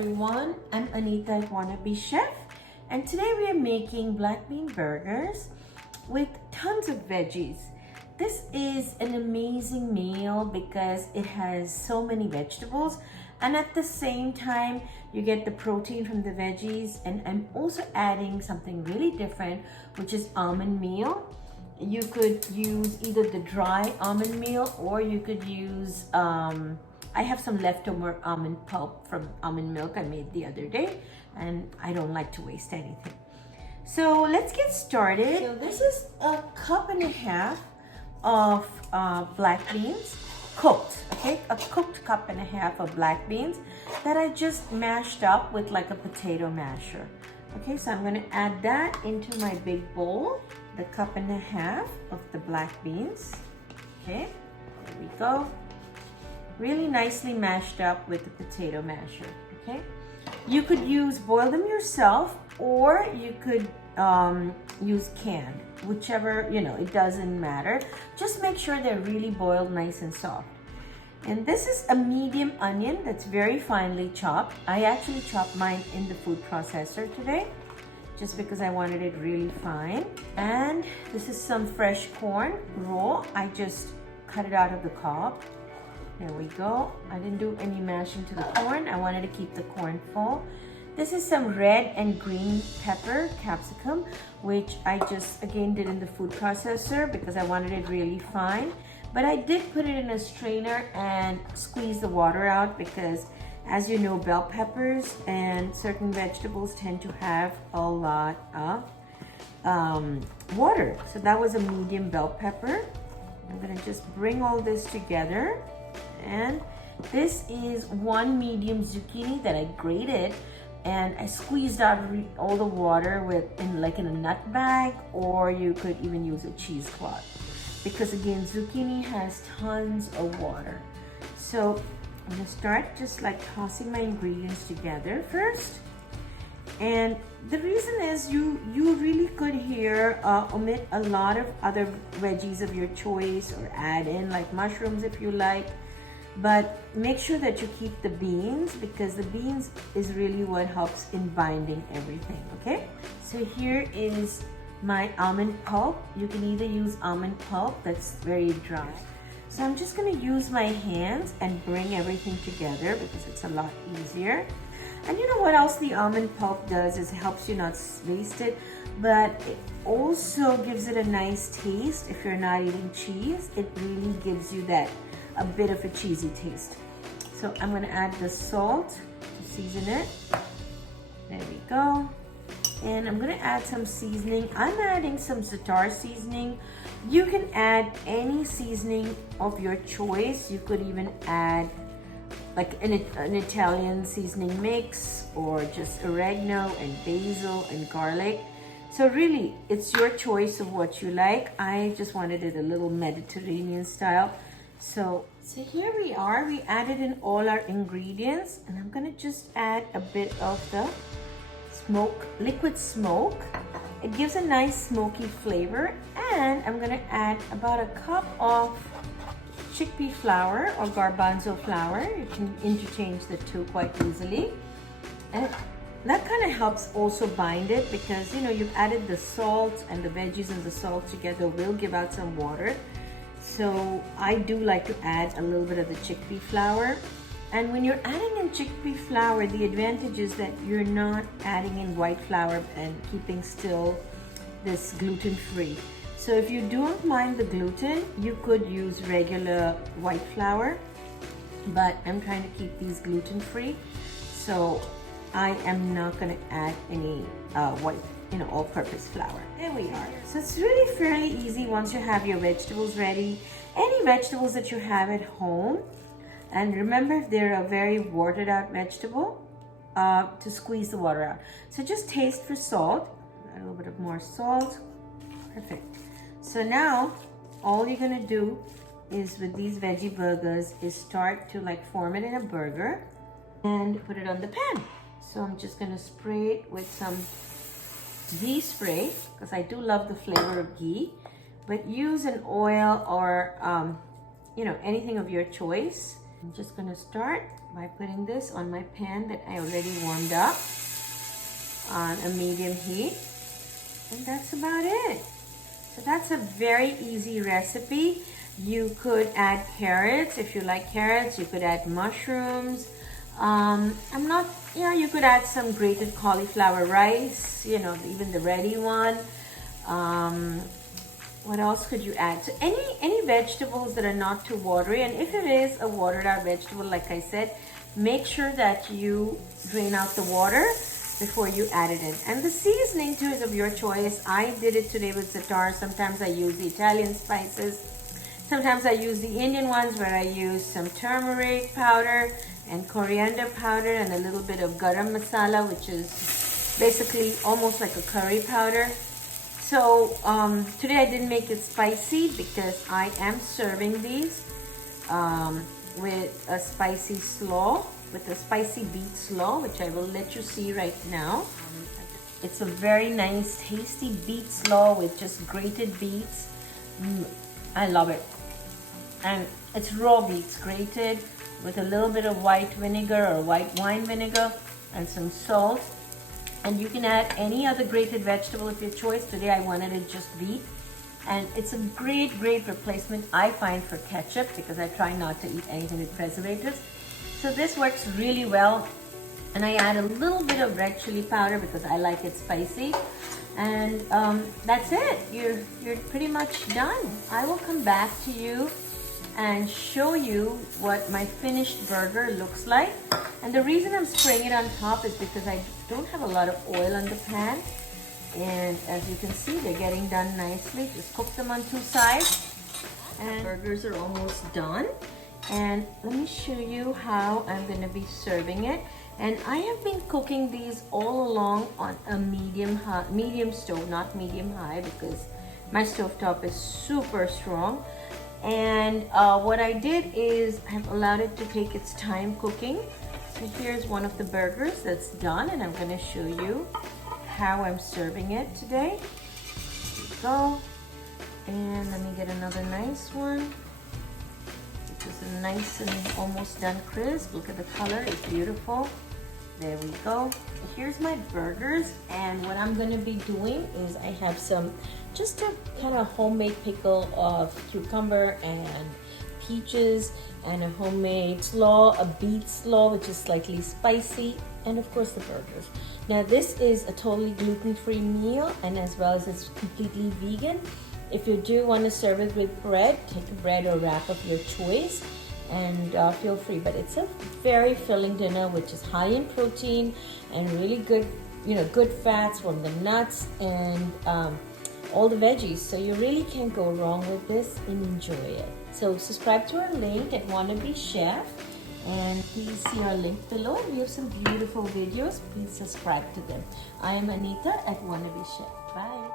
everyone, I'm Anita at Wannabe Chef, and today we are making black bean burgers with tons of veggies. This is an amazing meal because it has so many vegetables, and at the same time you get the protein from the veggies. And I'm also adding something really different, which is almond meal. You could use either the dry almond meal, or you could use I have some leftover almond pulp from almond milk I made the other day, and I don't like to waste anything. So let's get started. So this is a cup and a half of black beans, cooked, okay? A cooked cup and a half of black beans that I just mashed up with like a potato masher. Okay, so I'm gonna add that into my big bowl, the cup and a half of the black beans. Okay, there we go. Really nicely mashed up with the potato masher, okay? You could boil them yourself, or you could use canned, whichever, it doesn't matter. Just make sure they're really boiled nice and soft. And this is a medium onion that's very finely chopped. I actually chopped mine in the food processor today, just because I wanted it really fine. And this is some fresh corn, raw. I just cut it out of the cob. There we go. I didn't do any mashing to the corn. I wanted to keep the corn full. This is some red and green pepper, capsicum, which I just, again, did in the food processor because I wanted it really fine. But I did put it in a strainer and squeeze the water out because, as you know, bell peppers and certain vegetables tend to have a lot of water. So that was a medium bell pepper. I'm gonna just bring all this together. And this is one medium zucchini that I grated, and I squeezed out all the water in a nut bag, or you could even use a cheesecloth, because again, zucchini has tons of water. So I'm gonna start just like tossing my ingredients together first. And the reason is you really could here omit a lot of other veggies of your choice, or add in like mushrooms if you like. But make sure that you keep the beans, because the beans is really what helps in binding everything, okay? So here is my almond pulp. You can either use almond pulp that's very dry. So I'm just gonna use my hands and bring everything together because it's a lot easier. And you know what else the almond pulp does is it helps you not waste it, but it also gives it a nice taste. If you're not eating cheese, it really gives you a bit of a cheesy taste. So I'm gonna add the salt to season it. There we go. And I'm gonna add some seasoning. I'm adding some zatar seasoning. You can add any seasoning of your choice. You could even add like an Italian seasoning mix, or just oregano and basil and garlic. So really, it's your choice of what you like. I just wanted it a little Mediterranean style. So here we are. We added in all our ingredients, and I'm gonna just add a bit of the liquid smoke. It gives a nice smoky flavor. And I'm gonna add about a cup of chickpea flour or garbanzo flour. You can interchange the two quite easily. And that kind of helps also bind it, because you've added the salt, and the veggies and the salt together will give out some water. So I do like to add a little bit of the chickpea flour. And when you're adding in chickpea flour, the advantage is that you're not adding in white flour and keeping still this gluten-free. So if you don't mind the gluten, you could use regular white flour, but I'm trying to keep these gluten-free. So I am not gonna add any white, all-purpose flour. There we are. So it's really fairly easy once you have your vegetables ready. Any vegetables that you have at home, and remember, if they're a very watered out vegetable, to squeeze the water out. So just taste for salt, a little bit of more salt. Perfect. So now all you're gonna do is, with these veggie burgers, is start to like form it in a burger and put it on the pan. So I'm just gonna spray it with some ghee spray, because I do love the flavor of ghee. But use an oil, or anything of your choice. I'm just gonna start by putting this on my pan that I already warmed up on a medium heat. And that's about it. So that's a very easy recipe. You could add carrots if you like carrots. You could add mushrooms. You could add some grated cauliflower rice, even the ready one. What else could you add? So any vegetables that are not too watery, and if it is a watered out vegetable, like I said, make sure that you drain out the water before you add it in. And the seasoning too is of your choice. I did it today with zatar. Sometimes I use the Italian spices. Sometimes I use the Indian ones where I use some turmeric powder and coriander powder and a little bit of garam masala, which is basically almost like a curry powder. So today I didn't make it spicy because I am serving these with a spicy slaw, with a spicy beet slaw, which I will let you see right now. It's a very nice, tasty beet slaw with just grated beets. I love it. And it's raw beets, grated with a little bit of white vinegar or white wine vinegar and some salt. And you can add any other grated vegetable of your choice. Today I wanted it just beet. And it's a great replacement, I find, for ketchup, because I try not to eat anything with preservatives. So this works really well. And I add a little bit of red chili powder because I like it spicy. And that's it. You're pretty much done. I will come back to you and show you what my finished burger looks like. And the reason I'm spraying it on top is because I don't have a lot of oil on the pan. And as you can see, they're getting done nicely. Just cook them on 2 sides. And burgers are almost done. And let me show you how I'm going to be serving it. And I have been cooking these all along on a medium stove, not medium high, because my stovetop is super strong. And what I did is I've allowed it to take its time cooking. So here's one of the burgers that's done, and I'm going to show you how I'm serving it today. Here we go. And let me get another nice one. This is a nice and almost done crisp. Look at the color, it's beautiful. There we go. Here's my burgers, and what I'm going to be doing is I have just a kind of homemade pickle of cucumber and peaches, and a homemade slaw, a beet slaw, which is slightly spicy, and of course the burgers. Now this is a totally gluten-free meal, and as well as it's completely vegan. If you do want to serve it with bread, take a bread or wrap of your choice, and feel free. But it's a very filling dinner, which is high in protein and really good, good fats from the nuts and all the veggies. So you really can't go wrong with this, and enjoy it. So subscribe to our link at Wannabe Chef, and please see our link below. And we have some beautiful videos. Please subscribe to them. I am Anita at Wannabe Chef. Bye.